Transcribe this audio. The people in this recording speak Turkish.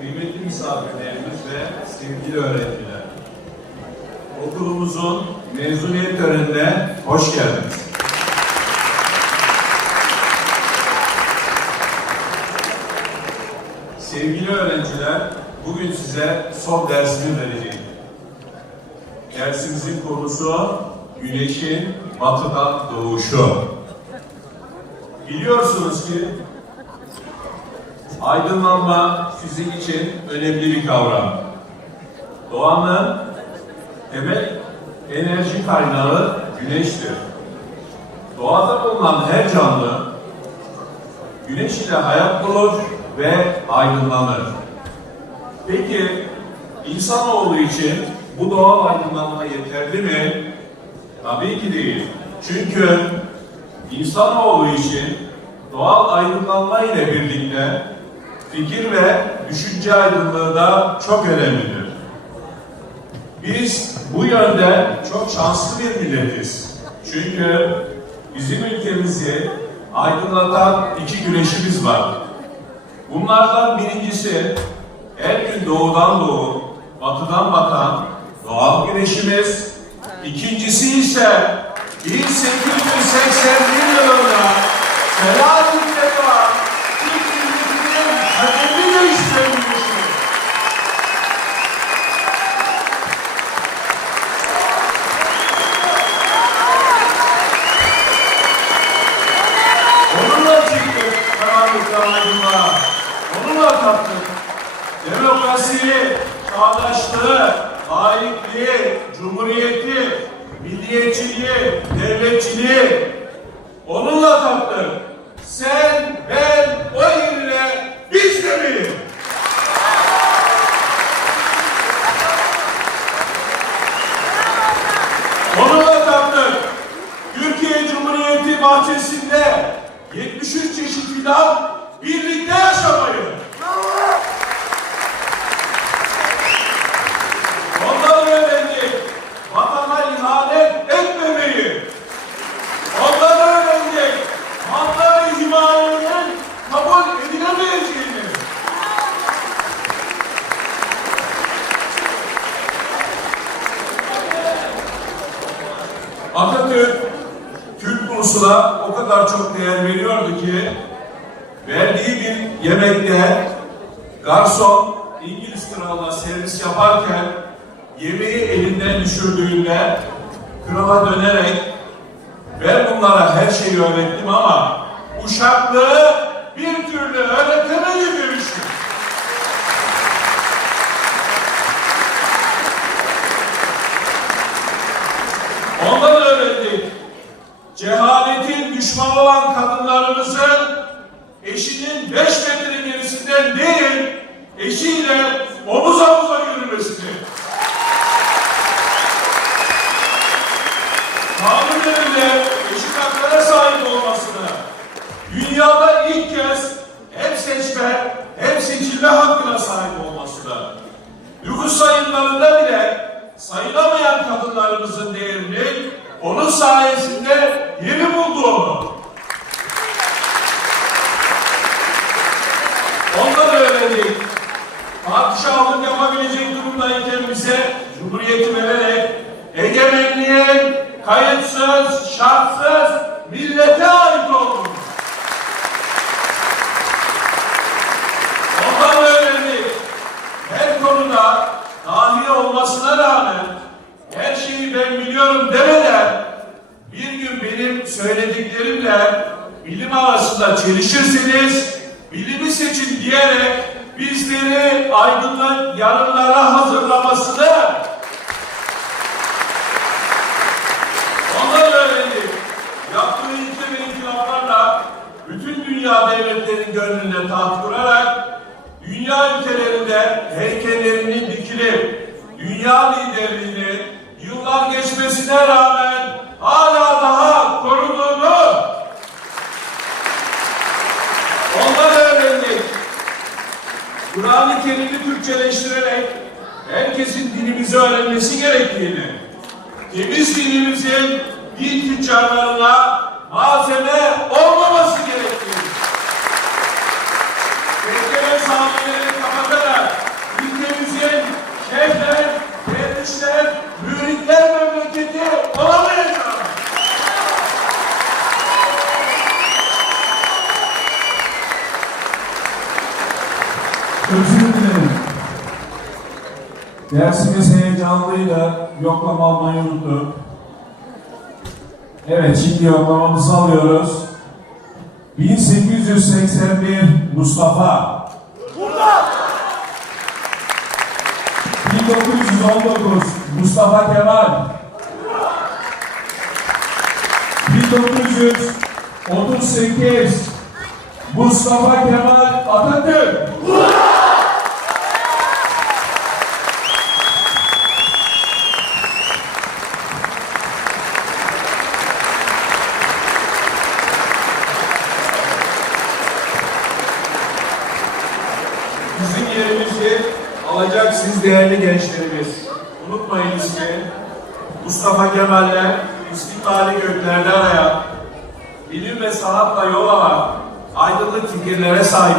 kıymetli misafirlerimiz ve sevgili öğrenciler. Okulumuzun mezuniyet törenine hoş geldiniz. Sevgili öğrenciler, bugün size son dersimi vereceğim. Dersimizin konusu Güneşin batıdan doğuşu. Biliyorsunuz ki aydınlanma fizik için önemli bir kavram. Doğanın temel enerji kaynağı güneştir. Doğada bulunan her canlı güneş ile hayat bulur ve aydınlanır. Peki insanoğlu için bu doğal aydınlanma yeterli mi? Tabii ki değil. Çünkü insanoğlu için doğal aydınlanma ile birlikte fikir ve düşünce aydınlığı da çok önemlidir. Biz bu yönde çok şanslı bir milletiz. Çünkü bizim ülkemizi aydınlatan iki güneşimiz var. Bunlardan birincisi her gün doğudan doğu, batıdan batan doğal güneşimiz. İkincisi ise 1881 yılında Selahattin'de aydınlığa. Onunla kalktık. Demokrasiyi, çağdaşlığı, laikliği, cumhuriyeti, milliyetçiliği, devletçiliği onunla kalktık. Sen, ben, o yerine biz de mi? Onunla kalktık. Türkiye Cumhuriyeti bahçesinde 73 çeşit fidan birlikte yaşamayı. Ondan öğrendik. Vatana ihanet etmemeyi. Ondan öğrendik. Manları himayenin kabul edilemeyeceğini. Atatürk Türk ulusuna o kadar çok değer veriyordu ki verdiği bir yemekte garson İngiliz kralına servis yaparken yemeği elinden düşürdüğünde krala dönerek ben bunlara her şeyi öğrettim ama uşaklığı bir türlü öğretemedim demiştim. Ondan öğrendik. Cehaletin düşmanı olan kadınlarımızın eşinin beş metre gerisinden değil, eşiyle omuz omuza yürümesini. Kanun önünde eşit haklara sahip olmasını, dünyada ilk kez hem seçme hem seçilme hakkına sahip olmasını, nüfus sayımlarında bile sayılamayan kadınlarımızın değerini onun sayesinde yeni bulduğunu. Kayıtsız, şartsız millete ait olduğunu. Ondan öğrendik. Her konuda dahi olmasına rağmen her şeyi ben biliyorum demeden bir gün benim söylediklerimle bilim arasında çelişirseniz bilimi seçin diyerek bizleri aydınlık yarınlara hazırlamasını ondan öğrendik. Yaptığı ilke ve inkılaplarla bütün dünya devletlerinin gönlüne taht kurarak dünya ülkelerinde heykellerinin dikilip dünya liderliğini yıllar geçmesine rağmen hala daha koruduğunu ondan öğrendik. Kur'an-ı Kerim'i Türkçeleştirerek herkesin dilimizi öğrenmesi gerektiğini, temiz dilimizin din tüccarlarına malzeme olmaması gerektiğini, hastaneleri kapatarak ülkemizin şehirler, dervişler, müritler memleketi olamayacak. Özür dilerim. Dersimiz heyecanlıyla yoklama almayı unuttuk. Evet, şimdi yoklamamızı alıyoruz. 1881 Mustafa 1919 Mustafa Kemal. 1938 Mustafa Kemal Atatürk. Bizim yerimizi alacak siz değerli gençlerimiz. Unutmayın ismi. Mustafa Kemal'le istikbali göklerde arayan, bilim ve sanatla yol alan, aydınlık fikirlere sahip